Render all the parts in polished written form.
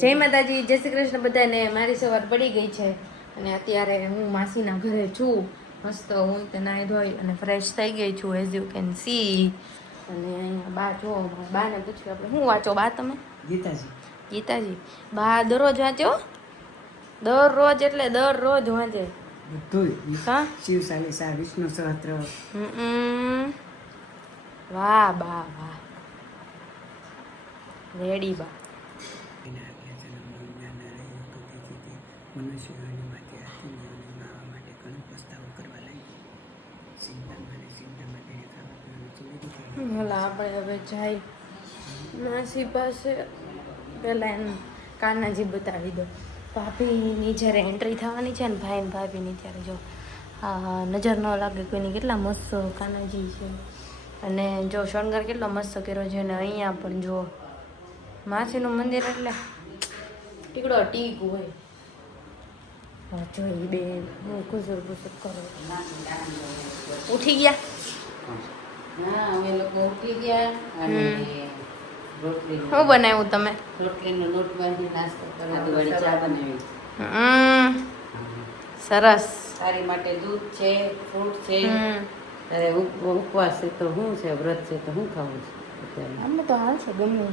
જય માતાજી, જય શ્રી કૃષ્ણ બધાને. મારી સવાર પડી ગઈ છે અને અત્યારે હું માસીના ઘરે છું. મસ્ત હું તો નાહી ધોઈ અને ફ્રેશ થઈ ગઈ છું, એઝ યુ કેન સી. અને અહીંયા બા જો, બાને પૂછ્યું આપણે શું વાંચો બા તમે? ગીતાજી. બા દરરોજ વાંચો, દરરોજ એટલે દરરોજ વાંચે બધું. હા, શિવ ચાલીસા, વિષ્ણુ સહસ્ત્ર. વાહ બા વાહ, રેડી બા. મનુષ્યોની માટે આત્મીયોની માટે ઘણો પસ્તાવો કરવા લાગી. ચિંતામાં હલા આપણે હવે જાય માસી પાસે. પહેલાં એમ કાનાજી બતાવી દો. ભાભીની જ્યારે એન્ટ્રી થવાની છે ને, ભાઈ ને ભાભીની, ત્યારે જો હા નજર ન લાગે કોઈની, કેટલા મસ્ત કાનાજી છે. અને જો શણગાર કેટલો મસ્ત કર્યો છે. અને અહીંયા પણ જો માસીનું મંદિર એટલે ટીકડો ટીક હોય. જોઈ બે હું કુસુર કુસુર કરો. ઉઠી ગયા? હા, અમે લોકો ઉઠી ગયા અને રોટલી શું બનાવ્યું તમે? રોટલીનો લોટ બાંધી નાસ્તો કરવાનો, ચા બનાવી. સરસ. તારી માટે દૂધ છે, ફ્રૂટ છે. તારે ઉપવાસ છે તો શું છે, વ્રત છે તો શું ખાવું છે અત્યારે? અમે તો હાલ છે ગમે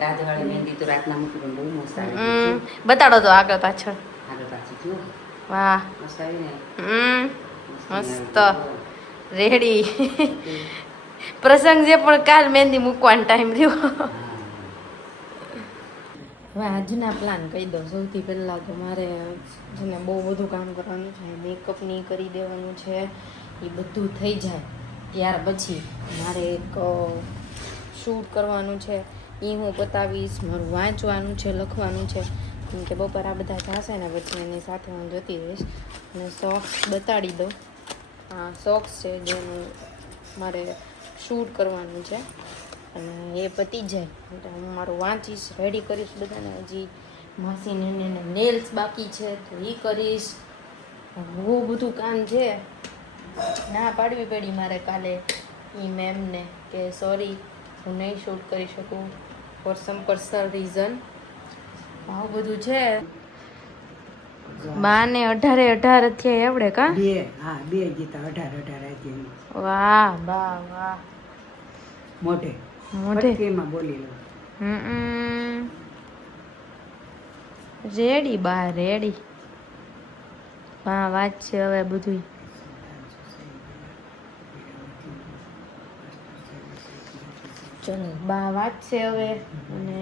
રાતવાળી મહેંદી તો રાતના મૂકી પણ બહુ મસ્ત આવી ગઈ છે. બતાડો તો આગળ પાછળ. આગળ પાછી જુઓ, વાહ મસ્ત આવી ને. મસ્ત રેડી. પ્રસંગ છે પણ કાલ મહેંદી મૂકવાનો ટાઈમ રહ્યો. હવે આજના પ્લાન કહી દો. સૌથી પહેલાં તો મારે જેને બહુ બધું કામ કરવાનું છે, મેકઅપની કરી દેવાનું છે. એ બધું થઈ જાય ત્યાર પછી મારે એક શૂટ કરવાનું છે, એ હું પતાવીશ. મારું વાંચવાનું છે, લખવાનું છે, કેમ કે બપોર આ બધા જશે ને પછી એની સાથે હું જતી રહીશ. અને સોક્સ બતાડી દો. હા, સોક્સ છે જેનું મારે શૂટ કરવાનું છે અને એ પતી જાય એટલે હું મારું વાંચીશ, રેડી કરીશ બધાને. હજી માસીને નેલ્સ બાકી છે તો એ કરીશ. બહુ બધું કામ છે. ના પાડવી પડી મારે કાલે એ મેમને કે સોરી હું નહીં શૂટ કરી શકું ફોર સમ પર્સનલ રીઝન. આવું બધું છે. બાને 18 થયા આવડે કા? બે ગીતા 18 આવી. વાહ બા વાહ. મોઢે ફટકીમાં બોલી લો. રેડી બા રેડી. હા વાત છે હવે બધું. ચલો બા વાત છે હવે. અને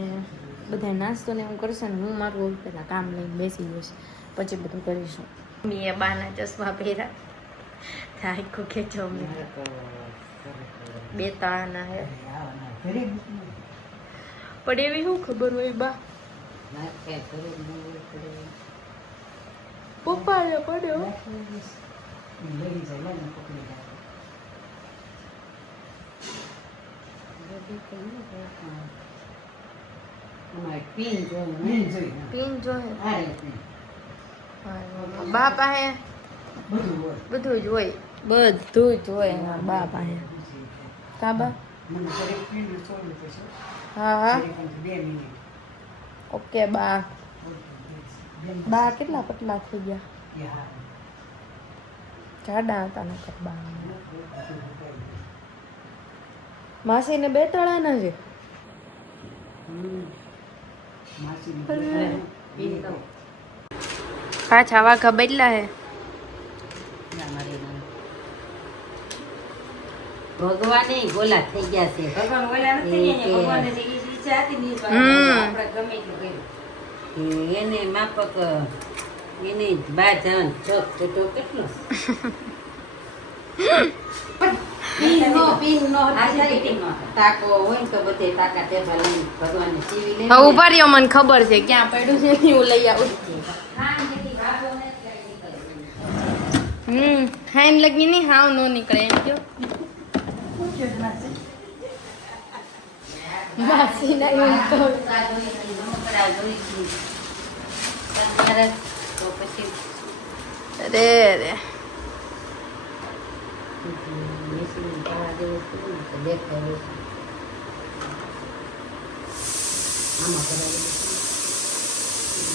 બધા નાસ્તો ને હું કરશે ને હું મારું પેલા કામ લઈને બેસી જઈશ, પછી બધું કરીશું. મેં બાના ચશ્મા પહેર્યા થાય કો ખેંચો બે તાળાના હે પણ એવી શું ખબર હોય બા? પપ્પાને પડ્યો. પીન જોઈએ બા પાસે બધું જ હોય, બધું જ હોય અમારા બા પાસે. કા બા? હા હા ઓકે બા. બા કેટલા પતલા થઈ ગયા, જાડા હતા નકર બા. માસીને બે તળાના છે. પાછા વાઘા બદલા હે. ભગવાને ગોલા થઈ ગયા છે. ભગવાન ગોલા નથી થઈ ગયા. ભગવાન જે ઈચ્છા હતી ને આપણે ગમે એટલું કર્યું. એને માફક એને 12 જણ છોટો કેટલો તાકો હોય તો બધે તાકા ટેબલ લઈને ભગવાનને સીવી લે. હવે ઉભા રહ્યો, મને ખબર છે ક્યાં પડ્યું છે, હું લઈ આવું. હાઈન લગી નહીં હાવ નો નીકળે એમ કયો. માસી ના એવું કહું. તો પછી અરે રે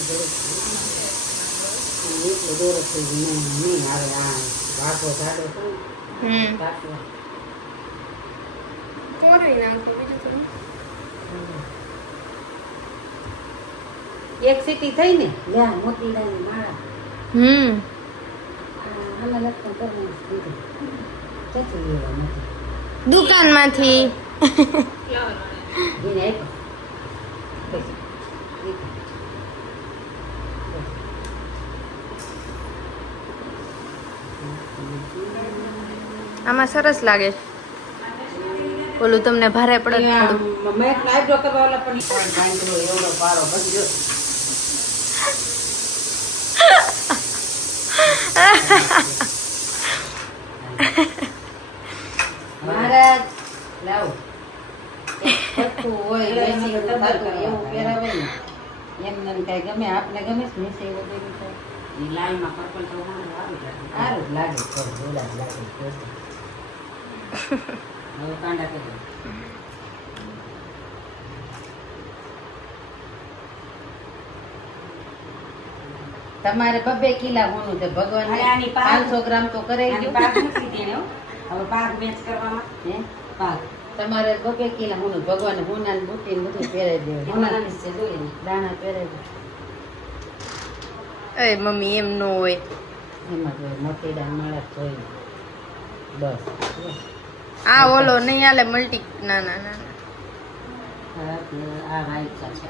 એટલો દોરો થઈ ગયો નહીં આવે આ વાટો જાડો કાટવા કોરી નાખો બીજું તો એક સીટી થઈ ને લ્યા મોતી લાઈન માળા આલા લખતો કરવાનું દીધું ચચી લેવા નથી દુકાનમાંથી એને આપ્યો આમાં સરસ લાગે ઓલું તમને ભારે પડે મેં આઈબ્રો કરવા ઓલા પણ બાંધલો એવડો પારો બંધ્યો મહારાજ લાવો પત્તું હોય બેસી એવું પહેરાવે ને એમને કઈ ગમે આપને ગમે છે નીચે વગેરે તો એ લાઈનમાં પર્પલ તો સારું લાગે જોડા લાગે હવે કાંડા કરી તમારે 2 કિલા હોનું છે ભગવાન 500 ગ્રામ તો કરાઈ ગયું પાક નથી દેણો હવે પાક મેચ કરવામાં હે પાક તમારે 2 કિલા હોનું ભગવાન હોના ને બુટી ને બધું પહેરાઈ દેવું હોના ને છે જોઈએ દાણા પહેરાઈ દે એ મમ્મી એમ ન હોય એમાં તો મોટી દાણ મળે જોઈએ બસ આ ઓલો નહીં હાલે મલ્ટી ના ના ના આ વાઈટ છે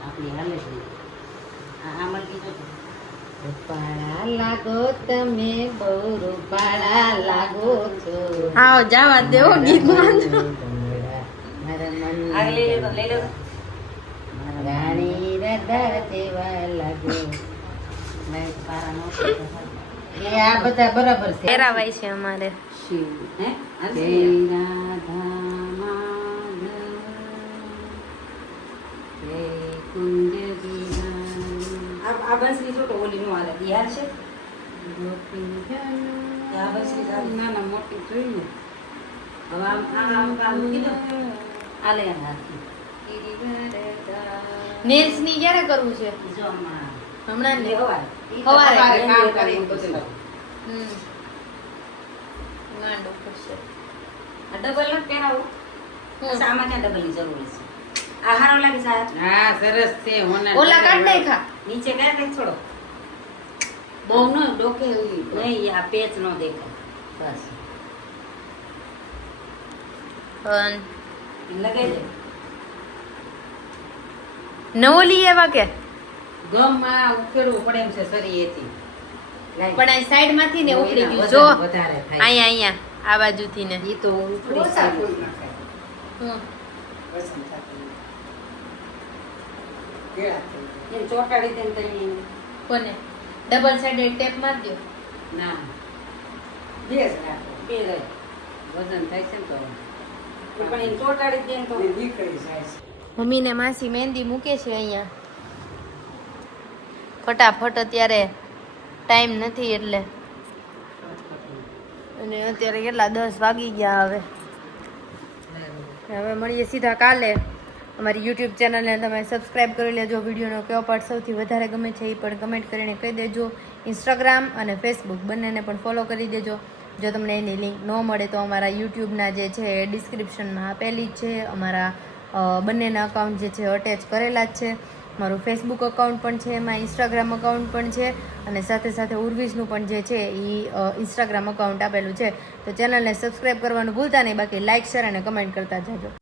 આપણી હાલે છે આ મલ્ટી તો રૂપાળા લાગો તમે બહુ રૂપાળા લાગો છો આવો જવા દેવો ગીતમાં રાણી રડા જેવા લાગો એ આ બધા બરાબર છે પહેરાવાય છે અમારે શિવ હે રાધા કુંજ આ બંસરી જો તો ઓલી નો હાલે યાર છે આ બંસરી ના ના મોટી જોઈ ને હવે આમ કીધું આલે હાથી નેલ્સ ની ક્યારે કરવું છે જો હમણાં ને હવારે કામ કરે બધું માંડો પડશે આ ડબલ ન પહેરાવું આમાં ક્યાં ડબલ ની જરૂર છે આ હારો લાગે સાહેબ હા સરસ છે ઓલા કાઢ નાખા નીચે ગયા કઈ છોડો બહુ ન ડોકે નહીં આ પેચ નો દેખાય બસ પણ લગાઈ દે નવો લઈ એવા કે ગમ માં ઉકેડવું પડે એમ છે શરીરેથી પણ આ સાઈડ માંથી ને ઉખડી ગયું જો અહીંયા અહીંયા આ બાજુથી ને ઈ તો ઉખડી છે એમ ચોટાડી દે તઈ કોને ડબલ સાઈડેડ ટેપ માર દો ના બે જ રાખો બે રહે વજન થાય છે તો પણ એમ ચોટાડી દે તો નીકળી જાય છે મમ્મી ને માસી મહેંદી મૂકે છે અહીંયા ફટાફટ અત્યારે ટાઈમ નથી એટલે અને અત્યારે કેટલા 10 વાગી ગયા હવે મળીએ સીધા કાલે અમારી યુટ્યુબ ચેનલને તમે સબસ્ક્રાઈબ કરી લેજો વિડીયોનો કયો પાર્ટ સૌથી વધારે ગમે છે એ પણ કમેન્ટ કરીને કહી દેજો ઇન્સ્ટાગ્રામ અને ફેસબુક બંનેને પણ ફોલો કરી દેજો જો તમને એની લિંક ન મળે તો અમારા યુટ્યુબના જે છે એ ડિસ્ક્રિપ્શનમાં આપેલી જ છે અમારા બંનેના અકાઉન્ટ જે છે અટેચ કરેલા જ છે મારું ફેસબુક અકાઉન્ટ પણ છે એમાં ઇન્સ્ટાગ્રામ અકાઉન્ટ પણ છે અને સાથે સાથે ઉર્વિશનું પણ જે છે એ ઇન્સ્ટાગ્રામ અકાઉન્ટ આપેલું છે તો ચેનલને સબસ્ક્રાઈબ કરવાનું ભૂલતા નહીં બાકી લાઇક શેર અને કમેન્ટ કરતા જાજો